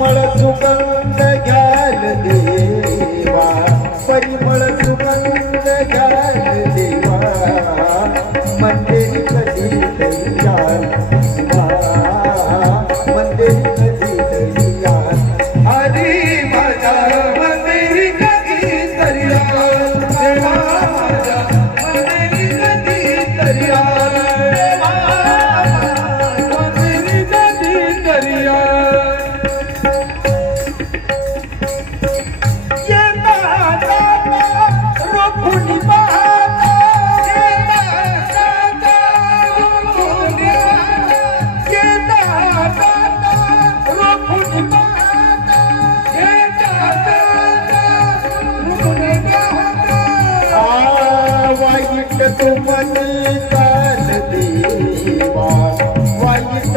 परिमळ सुगंध घ्याल देवा परिमळ सुगंध घ्याल देवा. मंदिर कधी देवा वाईट तुमनी काल देवा. वाईट